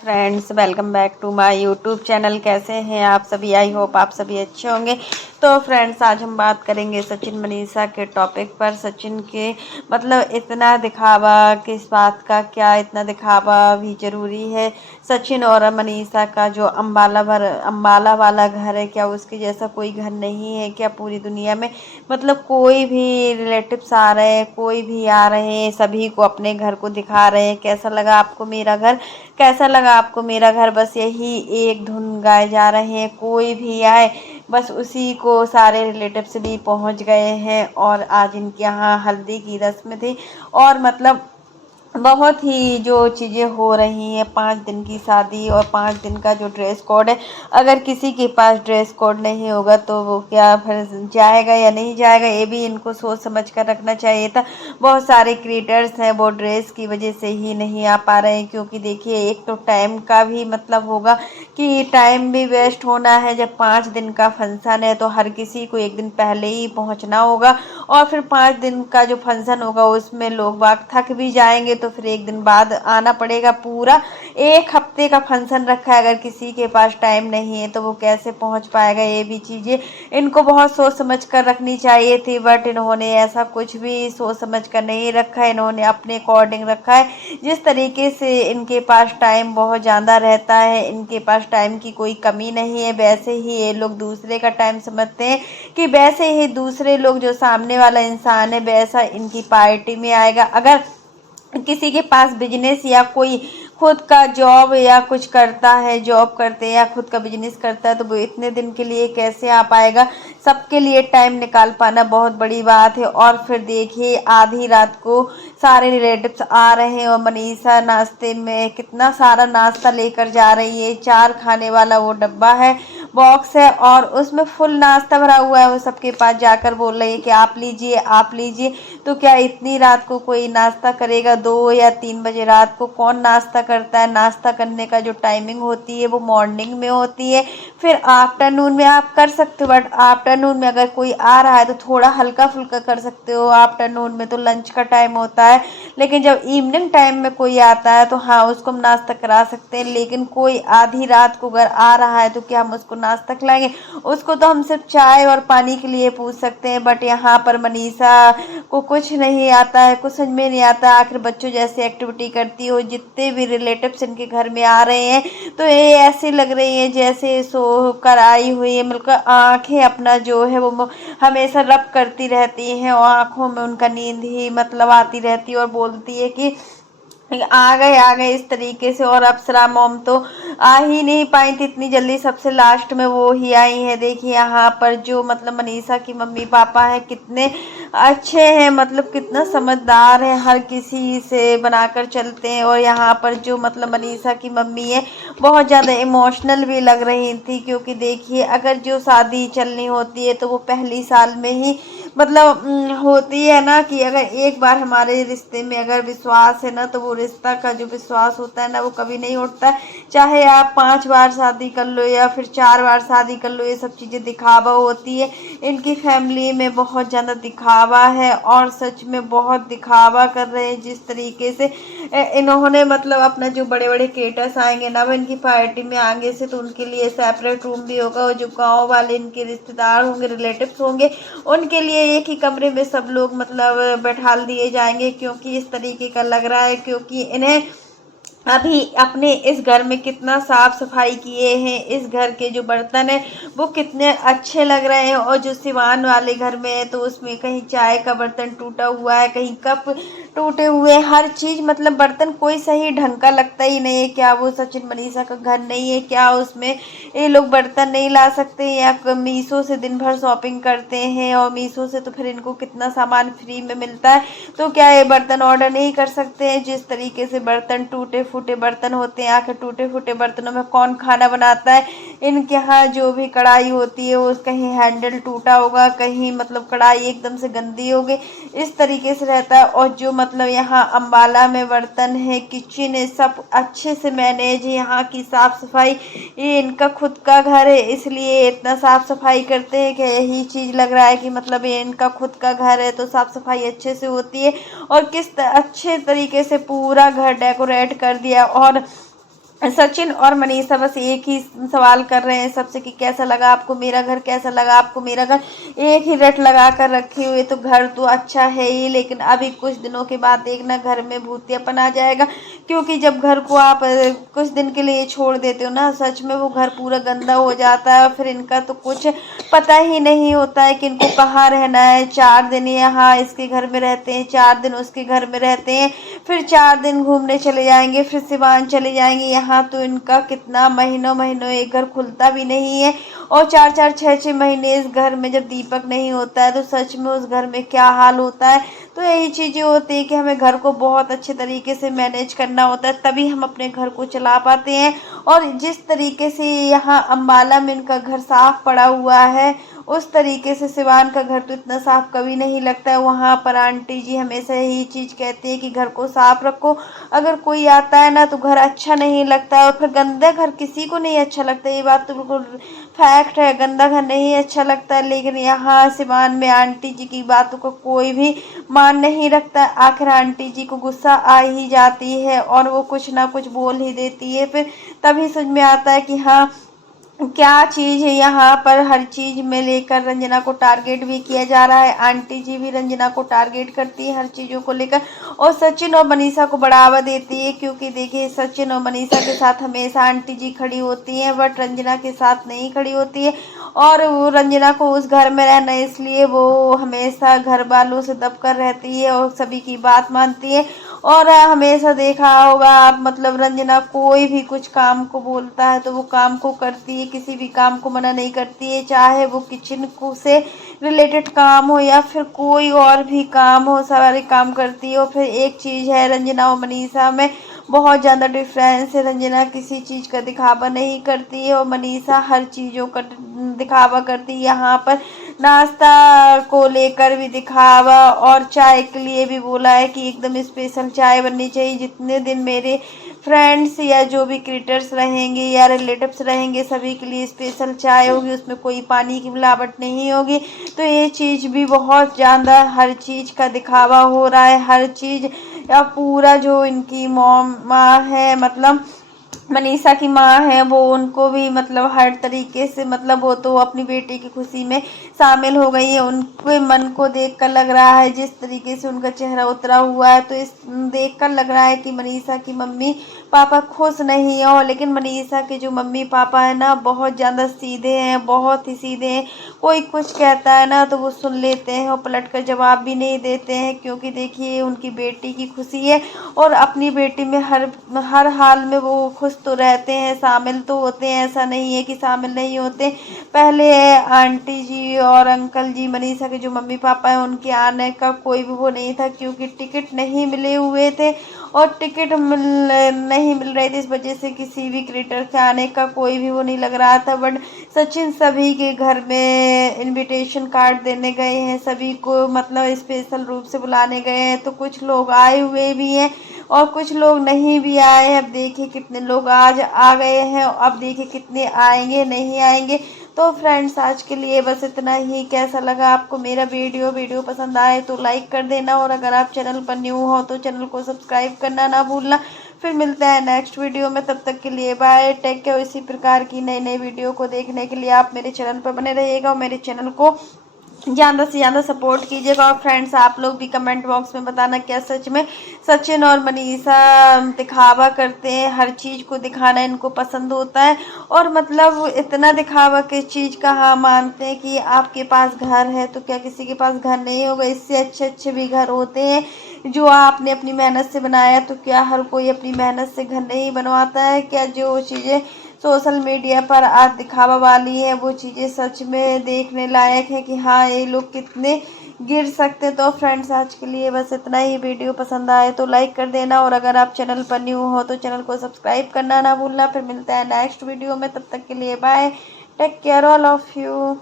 Friends, welcome back to my YouTube channel. कैसे हैं आप सभी? आई होप आप सभी अच्छे होंगे। तो फ्रेंड्स, आज हम बात करेंगे सचिन मनीषा के टॉपिक पर। सचिन के मतलब इतना दिखावा किस बात का, क्या इतना दिखावा भी ज़रूरी है? सचिन और मनीषा का जो अम्बाला वाला घर है, क्या उसके जैसा कोई घर नहीं है क्या पूरी दुनिया में? मतलब कोई भी रिलेटिव्स आ रहे हैं, कोई भी आ रहे हैं, सभी को अपने घर को दिखा रहे हैं। कैसा लगा आपको मेरा घर? कैसा लगा आपको मेरा घर? बस यही एक धुन गाए जा रहे हैं। कोई भी आए बस उसी को सारे रिलेटिव्स भी पहुंच गए हैं। और आज इनके यहाँ हल्दी की रस्म थी। और मतलब बहुत ही जो चीज़ें हो रही हैं, 5 दिन की शादी और 5 दिन का जो ड्रेस कोड है, अगर किसी के पास ड्रेस कोड नहीं होगा तो वो क्या फिर जाएगा या नहीं जाएगा? ये भी इनको सोच समझ कर रखना चाहिए था। बहुत सारे क्रिएटर्स हैं वो ड्रेस की वजह से ही नहीं आ पा रहे हैं, क्योंकि देखिए एक तो टाइम का भी मतलब होगा कि टाइम भी वेस्ट होना है। जब 5 दिन का फंक्शन है तो हर किसी को एक दिन पहले ही पहुंचना होगा, और फिर 5 दिन का जो फंक्शन होगा उसमें लोग बाग थक भी जाएंगे, तो फिर एक दिन बाद आना पड़ेगा। पूरा एक हफ्ते का फंक्शन रखा है, अगर किसी के पास टाइम नहीं है तो वो कैसे पहुंच पाएगा? ये भी चीज़ें इनको बहुत सोच समझ कर रखनी चाहिए थी, बट इन्होंने ऐसा कुछ भी सोच समझ कर नहीं रखा है। इन्होंने अपने अकॉर्डिंग रखा है। जिस तरीके से इनके पास टाइम बहुत ज़्यादा रहता है, इनके पास टाइम की कोई कमी नहीं है, वैसे ही ये लोग दूसरे का टाइम समझते हैं कि वैसे ही दूसरे लोग जो सामने वाला इंसान है वैसा इनकी पार्टी में आएगा। अगर किसी के पास बिजनेस या कोई खुद का जॉब या कुछ करता है, जॉब करते हैं या खुद का बिजनेस करता है, तो वो इतने दिन के लिए कैसे आ पाएगा? सबके लिए टाइम निकाल पाना बहुत बड़ी बात है। और फिर देखिए आधी रात को सारे रिलेटिव्स आ रहे हैं और मनीषा नाश्ते में कितना सारा नाश्ता लेकर जा रही है। 4 खाने वाला वो डब्बा है, बॉक्स है, और उसमें फुल नाश्ता भरा हुआ है। वो सबके पास जाकर बोल रही है कि आप लीजिए, आप लीजिए। तो क्या इतनी रात को कोई नाश्ता करेगा? 2 या 3 बजे रात को कौन नाश्ता करता है? नाश्ता करने का जो टाइमिंग होती है वो मॉर्निंग में होती है, फिर आफ्टरनून में आप कर सकते हो। बट आफ्टरनून में अगर कोई आ रहा है तो थोड़ा हल्का फुल्का कर सकते हो। आफ्टरनून में तो लंच का टाइम होता है, लेकिन जब इवनिंग टाइम में कोई आता है तो हाँ, उसको हम नाश्ता करा सकते हैं। लेकिन कोई आधी रात को अगर आ रहा है तो क्या हम उसको नाश्ता खिलाएंगे? उसको तो हम सिर्फ चाय और पानी के लिए पूछ सकते हैं। बट यहाँ पर मनीषा को कुछ नहीं आता है, कुछ समझ में नहीं आता। आखिर बच्चों जैसे एक्टिविटी करती हो। जितने भी रिलेटिव्स इनके घर में आ रहे हैं तो ये ऐसे लग रही है जैसे सो कर आई हुई है। मिलकर आंखें अपना जो है वो हमेशा रब करती रहती हैं, और आंखों में उनका नींद ही मतलब आती रहती है, और बोलती है कि आ गए इस तरीके से। और अप्सरा मॉम तो आ ही नहीं पाई थी इतनी जल्दी, सबसे लास्ट में वो ही आई है। देखिए यहाँ पर जो मतलब मनीषा की मम्मी पापा हैं कितने अच्छे हैं, मतलब कितना समझदार है, हर किसी से बनाकर चलते हैं। और यहाँ पर जो मतलब मनीषा की मम्मी है बहुत ज़्यादा इमोशनल भी लग रही थी, क्योंकि देखिए अगर जो शादी चलनी होती है तो वो पहली साल में ही मतलब होती है ना, कि अगर एक बार हमारे रिश्ते में अगर विश्वास है ना, तो वो रिश्ता का जो विश्वास होता है ना वो कभी नहीं उठता है। चाहे आप 5 बार शादी कर लो या फिर 4 बार शादी कर लो, ये सब चीज़ें दिखावा होती है। इनकी फैमिली में बहुत ज़्यादा दिखावा है, और सच में बहुत दिखावा कर रहे हैं। जिस तरीके से इन्होंने मतलब अपना जो बड़े बड़े केटर्स आएंगे ना, वो इनकी पार्टी में आगे से तो उनके लिए सेपरेट रूम भी होगा, और जो गाँव वाले इनके रिश्तेदार होंगे, रिलेटिव्स होंगे, उनके लिए एक ही कमरे में सब लोग मतलब बैठाल दिए जाएंगे। क्योंकि इस तरीके का लग रहा है, क्योंकि इन्हें अभी अपने इस घर में कितना साफ सफाई किए हैं, इस घर के जो बर्तन है वो कितने अच्छे लग रहे हैं। और जो सिवान वाले घर में है तो उसमें कहीं चाय का बर्तन टूटा हुआ है, कहीं कप टूटे हुए, हर चीज मतलब बर्तन कोई सही ढंग का लगता ही नहीं है। क्या वो सचिन मनीषा का घर नहीं है? क्या उसमें ये लोग बर्तन नहीं ला सकते? या मीशो से दिन भर शॉपिंग करते हैं, और मीशो से तो फिर इनको कितना सामान फ्री में मिलता है, तो क्या ये बर्तन ऑर्डर नहीं कर सकते हैं? जिस तरीके से बर्तन टूटे फूटे बर्तन होते हैं, आखिर टूटे फूटे बर्तनों में कौन खाना बनाता है? इनके यहाँ जो भी कढ़ाई होती है वो कहीं हैंडल टूटा होगा, कहीं मतलब कढ़ाई एकदम से गंदी होगी, इस तरीके से रहता है। और जो मतलब यहाँ अम्बाला में बर्तन है, किचन है, सब अच्छे से मैनेज है। यहाँ की साफ सफाई, ये इनका खुद का घर है इसलिए इतना साफ सफाई करते हैं कि यही चीज़ लग रहा है कि मतलब ये इनका खुद का घर है तो साफ सफाई अच्छे से होती है। और किस अच्छे तरीके से पूरा घर डेकोरेट कर दिया। और सचिन और मनीषा बस एक ही सवाल कर रहे हैं सबसे कि कैसा लगा आपको मेरा घर, कैसा लगा आपको मेरा घर। एक ही रट लगा कर रखे हुए, तो घर तो अच्छा है ही, लेकिन अभी कुछ दिनों के बाद देखना घर में भूतियापन आ जाएगा। क्योंकि जब घर को आप कुछ दिन के लिए छोड़ देते हो ना, सच में वो घर पूरा गंदा हो जाता है। फिर इनका तो कुछ पता ही नहीं होता है कि इनको कहाँ रहना है। 4 दिन यहाँ इसके घर में रहते हैं, 4 दिन उसके घर में रहते हैं, फिर 4 दिन घूमने चले जाएंगे, फिर सिवान चले जाएंगे। यहाँ तो इनका कितना महीनों महीनों एक घर खुलता भी नहीं है। और 4-4 6-6 महीने इस घर में जब दीपक नहीं होता है, तो सच में उस घर में क्या हाल होता है। तो यही चीज़ें होती है कि हमें घर को बहुत अच्छे तरीके से मैनेज करना होता है, तभी हम अपने घर को चला पाते हैं। और जिस तरीके से यहाँ अम्बाला में इनका घर साफ पड़ा हुआ है, उस तरीके से सिवान का घर तो इतना साफ कभी नहीं लगता है। वहाँ पर आंटी जी हमेशा यही चीज़ कहती है कि घर को साफ रखो। अगर कोई आता है ना तो घर अच्छा नहीं लगता है, और फिर गंदा घर किसी को नहीं अच्छा लगता, ये बात तो बिल्कुल फैक्ट है। गंदा घर नहीं अच्छा लगता है, लेकिन यहाँ सिवान में आंटी जी की बातों को कोई भी मान नहीं रखता। आखिर आंटी जी को गुस्सा आ ही जाती है और वो कुछ ना कुछ बोल ही देती है। फिर तभी समझ में आता है कि हाँ, क्या चीज़ है। यहाँ पर हर चीज़ में लेकर रंजना को टारगेट भी किया जा रहा है। आंटी जी भी रंजना को टारगेट करती है हर चीज़ों को लेकर, और सचिन और मनीषा को बढ़ावा देती है। क्योंकि देखिए, सचिन और मनीषा के साथ हमेशा आंटी जी खड़ी होती हैं, बट रंजना के साथ नहीं खड़ी होती है। और वो रंजना को उस घर में रहना है, इसलिए वो हमेशा घर वालों से दबकर रहती है और सभी की बात मानती है। और हमेशा देखा होगा आप, मतलब रंजना कोई भी कुछ काम को बोलता है तो वो काम को करती है, किसी भी काम को मना नहीं करती है। चाहे वो किचन को से रिलेटेड काम हो या फिर कोई और भी काम हो, सारे काम करती है। और फिर एक चीज़ है, रंजना और मनीषा में बहुत ज़्यादा डिफरेंस है। रंजना किसी चीज़ का दिखावा नहीं करती है और मनीषा हर चीज़ों का दिखावा करती है। यहाँ पर नाश्ता को लेकर भी दिखावा, और चाय के लिए भी बोला है कि एकदम स्पेशल चाय बननी चाहिए। जितने दिन मेरे फ्रेंड्स या जो भी क्रिएटर्स रहेंगे या रिलेटिव्स रहेंगे, सभी के लिए स्पेशल चाय होगी, उसमें कोई पानी की मिलावट नहीं होगी। तो ये चीज़ भी बहुत ज़्यादा हर चीज़ का दिखावा हो रहा है। हर चीज़ या पूरा जो इनकी मॉम माँ है, मतलब मनीषा की माँ है, वो उनको भी मतलब हर तरीके से, मतलब वो तो अपनी बेटी की खुशी में शामिल हो गई है। उनके मन को देखकर लग रहा है, जिस तरीके से उनका चेहरा उतरा हुआ है, तो इस देखकर लग रहा है कि मनीषा की मम्मी पापा खुश नहीं है। और लेकिन मनीषा के जो मम्मी पापा है ना, बहुत ज़्यादा सीधे हैं, बहुत ही सीधे हैं। कोई कुछ कहता है ना तो वो सुन लेते हैं और पलट कर जवाब भी नहीं देते हैं। क्योंकि देखिए, उनकी बेटी की खुशी है और अपनी बेटी में हर हर हाल में वो खुश तो रहते हैं, शामिल तो होते हैं, ऐसा नहीं है कि शामिल नहीं होते। पहले आंटी जी और अंकल जी, मनीषा के जो मम्मी पापा हैं, उनके आने का कोई भी वो नहीं था, क्योंकि टिकट नहीं मिले हुए थे। और टिकट नहीं मिल रही थी, इस वजह से किसी भी क्रिएटर के आने का कोई भी वो नहीं लग रहा था। बट सचिन सभी के घर में इनविटेशन कार्ड देने गए हैं, सभी को मतलब स्पेशल रूप से बुलाने गए हैं। तो कुछ लोग आए हुए भी हैं और कुछ लोग नहीं भी आए हैं। अब देखिए कितने लोग आज आ गए हैं, अब देखिए कितने आएंगे नहीं आएंगे। तो फ्रेंड्स, आज के लिए बस इतना ही। कैसा लगा आपको मेरा वीडियो पसंद आए तो लाइक कर देना, और अगर आप चैनल पर न्यू हो तो चैनल को सब्सक्राइब करना ना भूलना। फिर मिलते हैं नेक्स्ट वीडियो में, तब तक के लिए बाय, टेक केयर। इसी प्रकार की नई नई वीडियो को देखने के लिए आप मेरे चैनल पर बने रहिएगा और मेरे चैनल को ज़्यादा से ज़्यादा सपोर्ट कीजिएगा। और फ्रेंड्स, आप लोग भी कमेंट बॉक्स में बताना, क्या सच में सचिन और मनीषा दिखावा करते हैं, हर चीज़ को दिखाना इनको पसंद होता है। और मतलब इतना दिखावा किस चीज़ का, हाँ मानते हैं कि आपके पास घर है तो क्या किसी के पास घर नहीं होगा। इससे अच्छे अच्छे भी घर होते हैं जो आपने अपनी मेहनत से बनाया। तो क्या हर कोई अपनी मेहनत से घर नहीं बनवाता है? क्या जो चीज़ें सोशल मीडिया पर आज दिखावा वाली है, वो चीज़ें सच में देखने लायक है कि हाँ, ये लोग कितने गिर सकते। तो फ्रेंड्स, आज के लिए बस इतना ही। वीडियो पसंद आए तो लाइक कर देना, और अगर आप चैनल पर न्यू हो तो चैनल को सब्सक्राइब करना ना भूलना। फिर मिलता है नेक्स्ट वीडियो में, तब तक के लिए bye, take care all of you.